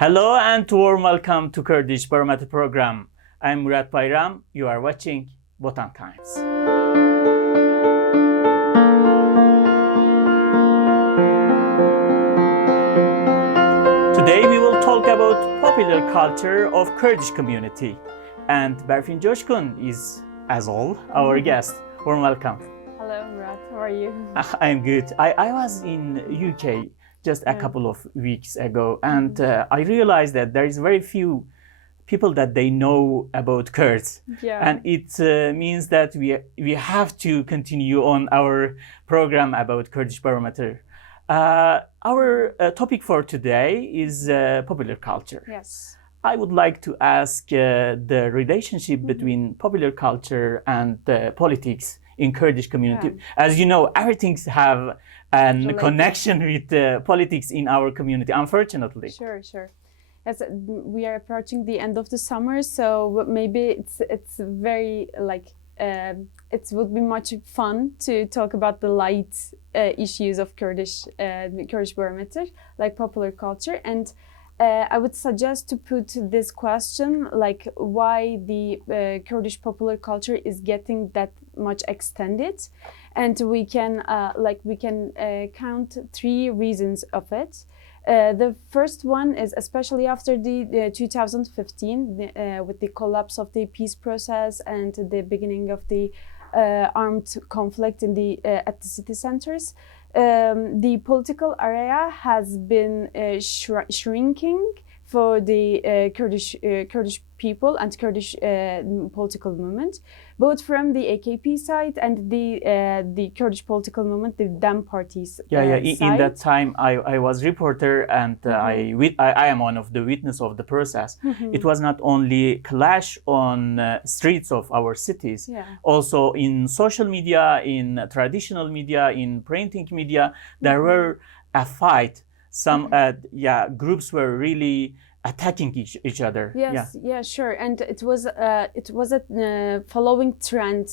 Hello and warm welcome to Kurdish Barometer program. I'm Murat Bayram. You are watching Botan Times. Today we will talk about popular culture of Kurdish community. And Berfin Coşkun is, as all, our guest. Warm welcome. Hello Murat, how are you? I'm good. I was in UK just a couple of weeks ago, and I realized that there is very few people that they know about Kurds. And it means that we have to continue on our program about Kurdish Barometer. Our topic for today is popular culture. Yes. I would like to ask the relationship between popular culture and politics in Kurdish community. As you know, everything have a connection with politics in our community, unfortunately. Sure. As we are approaching the end of the summer, so maybe it's very it would be much fun to talk about the light issues of Kurdish Barometer, like popular culture. And I would suggest to put this question, like why the Kurdish popular culture is getting that much extended, and we can count three reasons of it. The first one is especially after the 2015 with the collapse of the peace process and the beginning of the armed conflict in at the city centers. The political area has been shrinking for the Kurdish people and Kurdish political movement, both from the AKP side and the Kurdish political movement, the DEM parties. In that time, I was reporter, and I am one of the witness of the process. It was not only clash on streets of our cities, also in social media, in traditional media, in printing media, there were a fight. Some groups were really attacking each other. Sure. And it was a following trend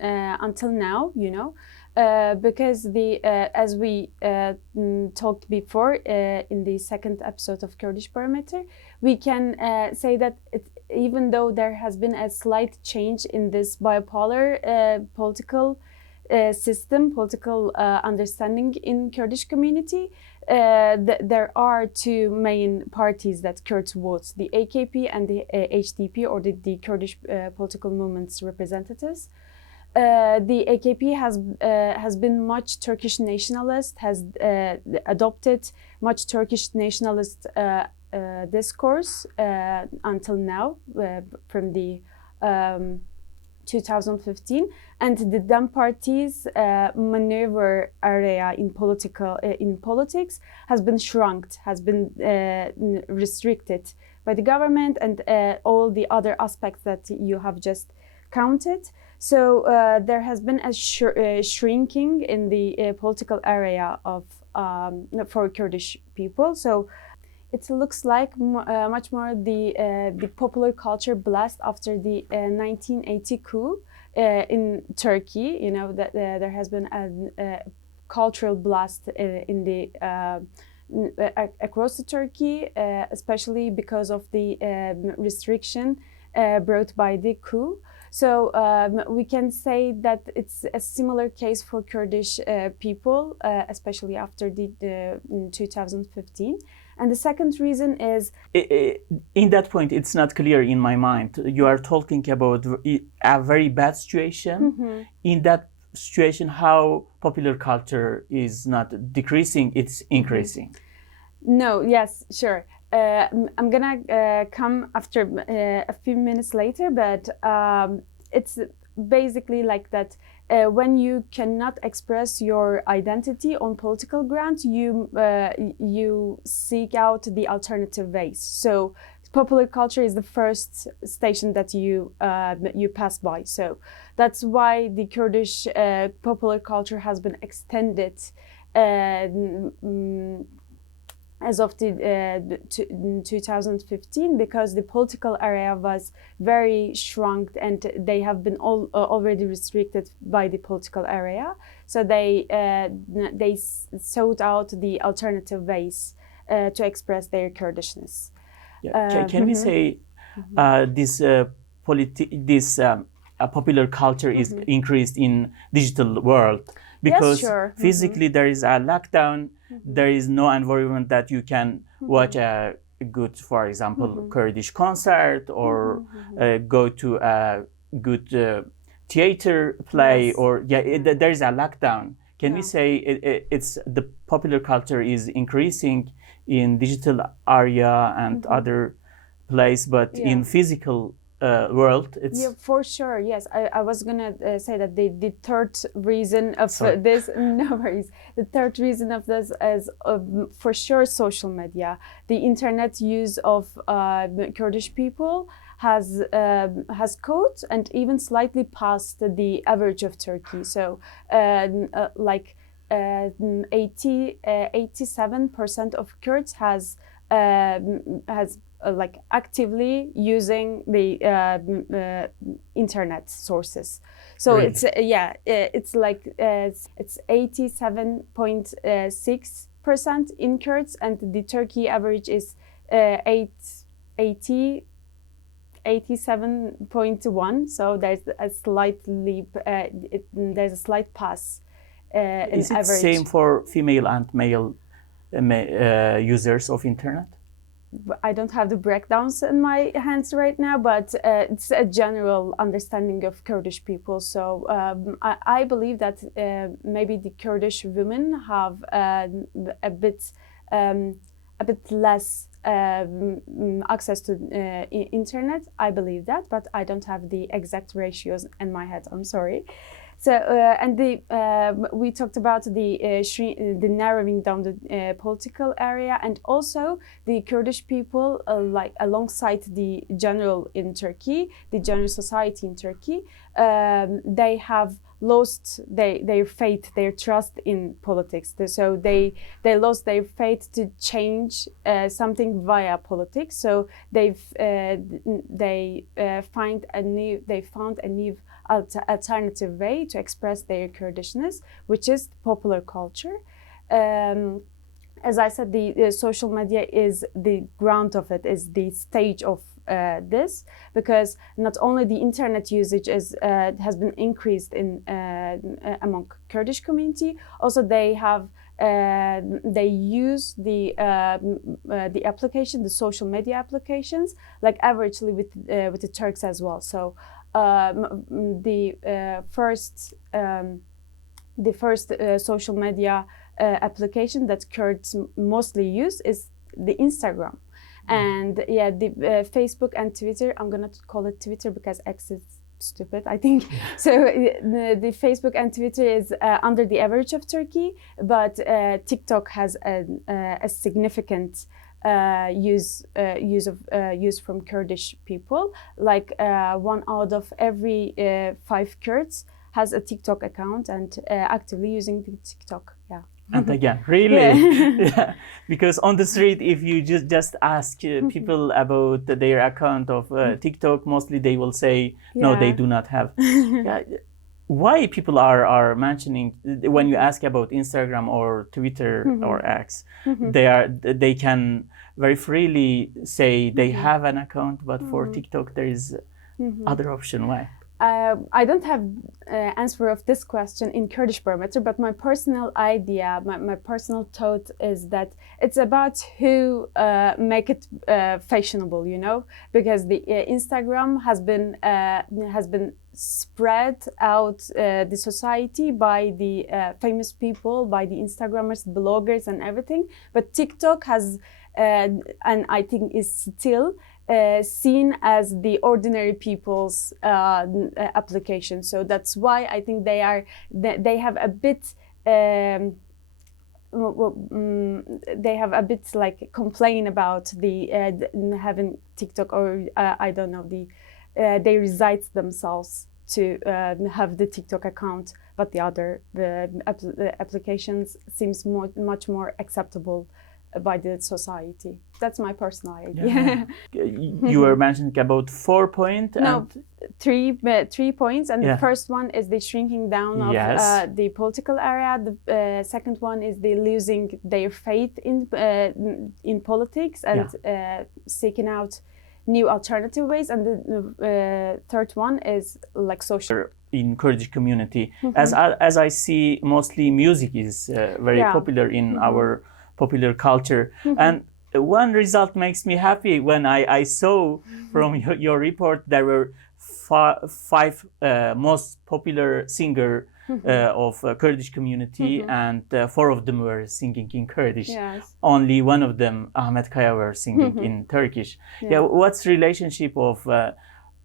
until now, because as we talked before in the second episode of Kurdish Barometer, we can say that even though there has been a slight change in this bipolar political system, political understanding in Kurdish community, there are two main parties that Kurds vote: the AKP and the HDP, or the Kurdish political movement's representatives. The AKP has been much Turkish nationalist, has adopted much Turkish nationalist discourse until now, from the 2015, and the DEM party's maneuver area in politics has been shrunk, has been restricted by the government, and all the other aspects that you have just counted. So there has been a shrinking in the political area of for Kurdish people. So it looks like much more the popular culture blast after the 1980 coup in Turkey. That there has been a cultural blast in the across the Turkey, especially because of the restriction brought by the coup. So we can say that it's a similar case for Kurdish people, especially after the 2015. And the second reason is... In that point, it's not clear in my mind. You are talking about a very bad situation. In that situation, how popular culture is not decreasing, it's increasing. No, yes, sure. I'm gonna come after a few minutes later, but it's basically like that. When you cannot express your identity on political grounds, you seek out the alternative ways. So popular culture is the first station that you pass by. So that's why the Kurdish popular culture has been extended as of the 2015, because the political area was very shrunk and they have been already restricted by the political area. So they sought out the alternative ways to express their Kurdishness. Yeah. Can we say this popular culture is increased in digital world? Because yes, sure. physically there is a lockdown, there is no environment that you can watch a good, for example, Kurdish concert or go to a good theater play, yes. or there is a lockdown. Can we say it's the popular culture is increasing in digital area and other place, but in physical world it's for sure. Yes, I was gonna say that the third reason of this no worries, the third reason of this is for sure social media. The internet use of Kurdish people has caught and even slightly passed the average of Turkey. So like 87% of Kurds has like actively using the internet sources. So really? It's like it's 87.6% in Kurds, and the Turkey average is 87.1. So there's a slight pass in is it average. Same for female and male users of internet? I don't have the breakdowns in my hands right now, but it's a general understanding of Kurdish people. So I believe that maybe the Kurdish women have a bit less access to internet. I believe that, but I don't have the exact ratios in my head. I'm sorry. So and we talked about the narrowing down the political area, and also the Kurdish people, like alongside the general in Turkey, the general society in Turkey, they have lost their faith, their trust in politics. So they lost their faith to change something via politics. So they found a new alternative way to express their Kurdishness, which is popular culture. As I said, the social media is the ground of it, is the stage of this, because not only the internet usage has been increased in among Kurdish community, also they use the application, the social media applications, like averagely with the Turks as well. So the first social media application that Kurds mostly use is the Instagram. And the Facebook and Twitter, I'm gonna call it Twitter because X is stupid, I think. So the Facebook and Twitter is under the average of Turkey, but TikTok has a significant use from Kurdish people. Like 1 out of every 5 Kurds has a TikTok account and actively using the TikTok. Yeah. And again, really, because on the street, if you just ask people about their account of TikTok, mostly they will say no, they do not have. Why people are mentioning when you ask about Instagram or Twitter or X, they can very freely say they have an account, but for TikTok there is other option. Why? I don't have answer of this question in Kurdish Barometer, but my personal idea, my personal thought is that it's about who make it fashionable, you know, because the Instagram has been spread out the society by the famous people, by the Instagrammers, bloggers, and everything. But TikTok has, and I think is still seen as the ordinary people's application. So that's why I think they have a bit like complain about the having TikTok, or I don't know, they reside themselves to have the TikTok account, but the other applications seems much more acceptable by the society. That's my personal idea. Yeah. You were mentioning about 4 points. No, 3 points. And Yeah. the first one is the shrinking down of Yes. the political area. The second one is the losing their faith in politics and seeking out new alternative ways. And the third one is like social. In Kurdish community, as I see, mostly music is very popular in our popular culture. And one result makes me happy when I saw from your report there were five most popular singer of Kurdish community, and 4 of them were singing in Kurdish. Yes. Only one of them, Ahmet Kaya, were singing in Turkish. What's relationship of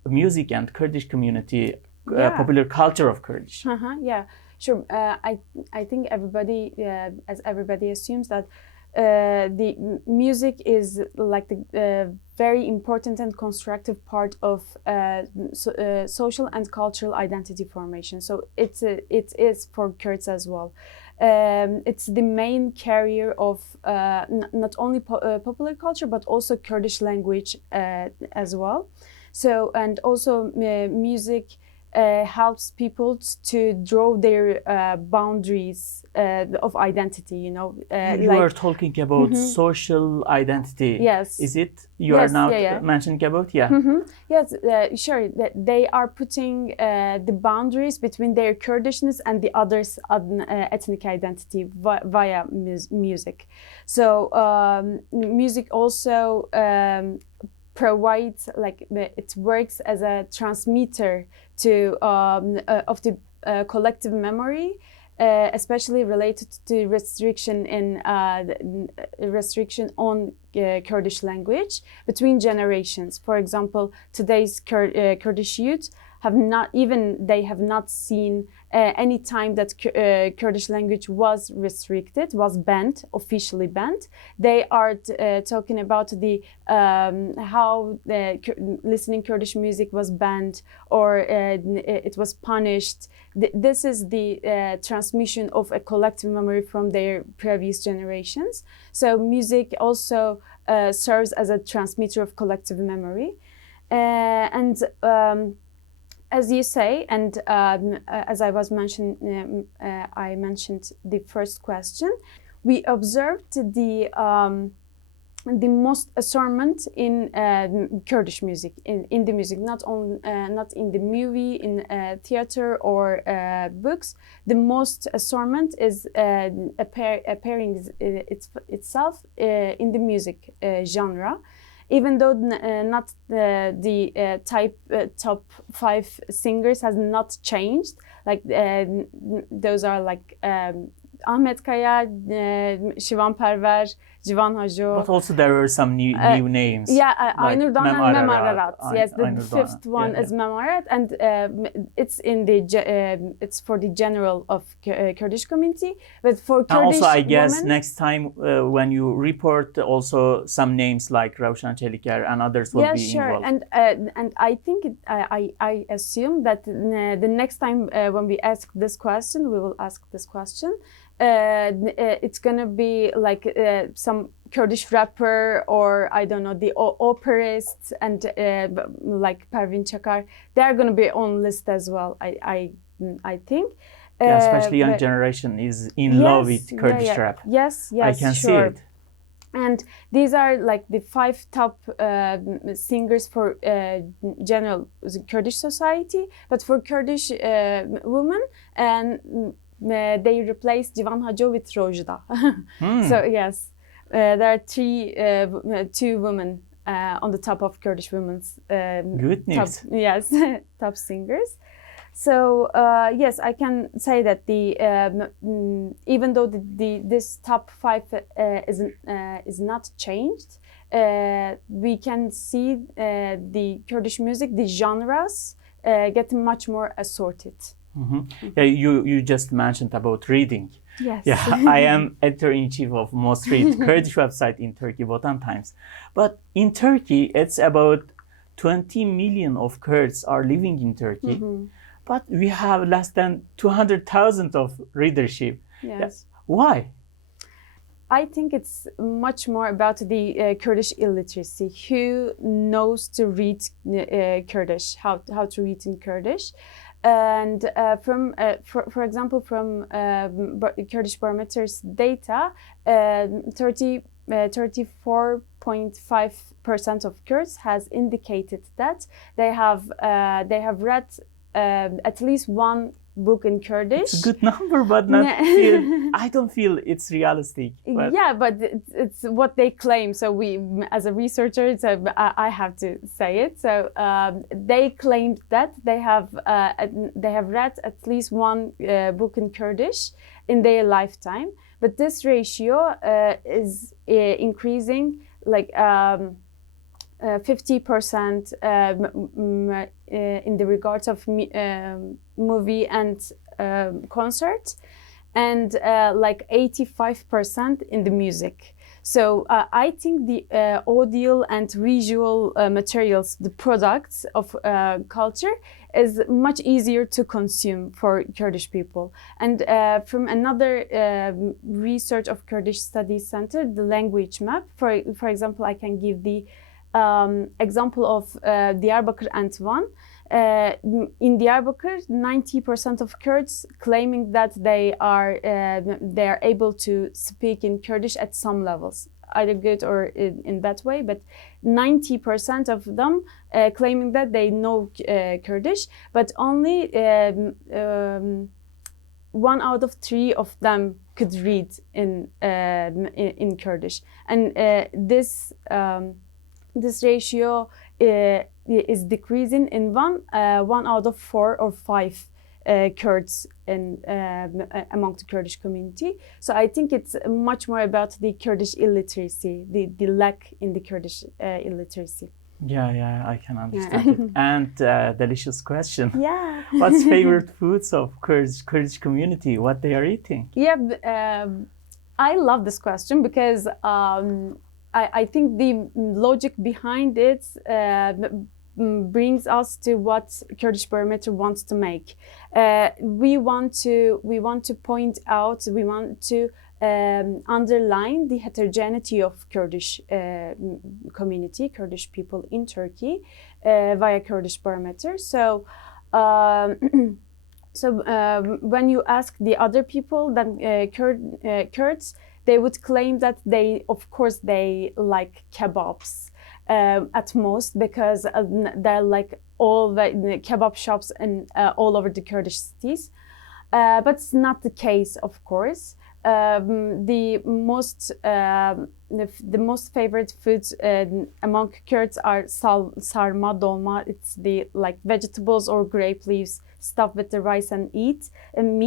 music and Kurdish community? Popular culture of Kurdish. Yeah, sure. I think everybody, as everybody assumes that the music is like the very important and constructive part of social and cultural identity formation. So it is for Kurds as well. It's the main carrier of not only popular culture but also Kurdish language as well. So and also music helps people to draw their boundaries of identity, you know. You are talking about social identity. Yes. Is it? You are now mentioning about? Yeah. Yes, sure. They are putting the boundaries between their Kurdishness and the others' ethnic identity via music. So music also provides, like, it works as a transmitter to of the collective memory, especially related to restriction on Kurdish language between generations. For example, today's Kurdish youth have not seen any time that Kurdish language was restricted, was banned, officially banned. They are talking about the how listening Kurdish music was banned or it was punished. This is the transmission of a collective memory from their previous generations. So music also serves as a transmitter of collective memory, and as you say, and as I was mentioned, I mentioned the first question. We observed the most assortment in Kurdish music, in the music, not in the movie, in theater or books. The most assortment is appearing itself in the music genre. Even though not the top 5 singers has not changed, like those are like Ahmet Kaya, Şivan Perver, Civan Hajo. But also there were some new names. Yeah, like Aynur Doğan and Mem Ararat. Yes, the Aynur fifth Doğan. one is Mem Ararat, and it's in the it's for the general of Kurdish community. But for Kurdish also, I guess women, next time when you report, also some names like Ravshan Çeliker and others will be involved. And I think I assume that the next time when we ask this question, we will ask this question. It's gonna be like some Kurdish rapper, or I don't know, the operists, and like Pervin Çakar. They're gonna be on list as well. I think. Especially young generation is in love with Kurdish rap. Yes, I can see it. And these are like the 5 top singers for general Kurdish society, but for Kurdish women, and they replaced Civan Hajo with Rojda. So yes, there are 2 women on the top of Kurdish women's good news. Top singers. So yes, I can say that the even though this top 5 is not changed, we can see the Kurdish music, the genres, getting much more assorted. Yeah, you just mentioned about reading. Yes. Yeah, I am editor-in-chief of most read Kurdish website in Turkey, Botan Times. But in Turkey, it's about 20 million of Kurds are living in Turkey. But we have less than 200,000 of readership. Yes. Why? I think it's much more about the Kurdish illiteracy. Who knows to read Kurdish? How to read in Kurdish? And for example, from Kurdish Barometer's data, 34.5% of Kurds has indicated that they have read at least one book in Kurdish. It's a good number, but I don't feel it's realistic. But. Yeah, but it's what they claim. So we, as a researcher, so I have to say it. So they claimed that they have read at least one book in Kurdish in their lifetime. But this ratio is increasing, like 50% in the regards of movie and concert, and like 85% in the music. So I think the audio and visual materials, the products of culture, is much easier to consume for Kurdish people. And from another research of Kurdish Studies Center, the language map, for example, I can give the example of Diyarbakır and Van. In Diyarbakır, 90% of Kurds claiming that they are able to speak in Kurdish at some levels, either good or in that way, but 90% of them claiming that they know Kurdish, but only 1 out of 3 of them could read in Kurdish, and this ratio is decreasing in one out of 4 or 5 Kurds among the Kurdish community. So I think it's much more about the Kurdish illiteracy, the lack in the Kurdish illiteracy. Yeah, I can understand it. And delicious question. Yeah. What's favorite foods of Kurdish community? What they are eating? Yeah, I love this question because I think the logic behind it brings us to what Kurdish Barometer wants to make. We want to point out, we want to underline the heterogeneity of Kurdish community, Kurdish people in Turkey via Kurdish Barometer. So. When you ask the other people, then Kurds, they would claim that they like kebabs at most, because they're like all the kebab shops in all over the Kurdish cities. But it's not the case, of course. The most favorite foods among Kurds are sarma, dolma. It's the like vegetables or grape leaves stuffed with the rice and meat, and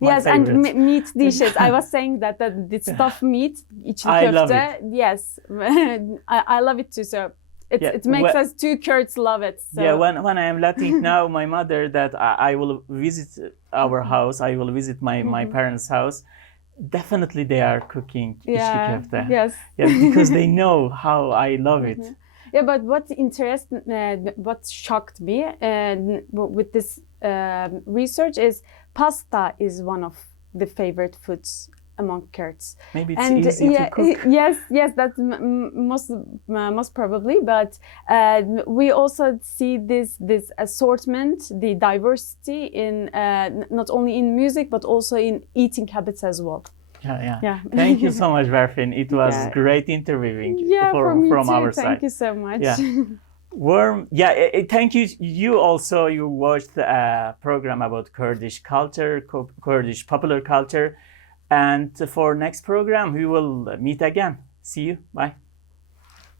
yes, and meat dishes. I was saying that the stuffed meat, içli köfte. Yes, I love it too. So it makes us two Kurds love it. So. Yeah, when I am letting now my mother that I will visit our house, I will visit my parents' house. Definitely, they are cooking içli köfte. Yes. Yeah, because they know how I love it. Yeah, but what shocked me with this research is pasta is one of the favorite foods among Kurds. Maybe it's easy to cook. Yes, that's most probably. But we also see this assortment, the diversity in not only in music but also in eating habits as well. Yeah. Thank you so much, Berfin. It was great interviewing from our side. Thank you so much. Thank you. You watched a program about Kurdish culture, Kurdish popular culture. And for next program, we will meet again. See you. Bye.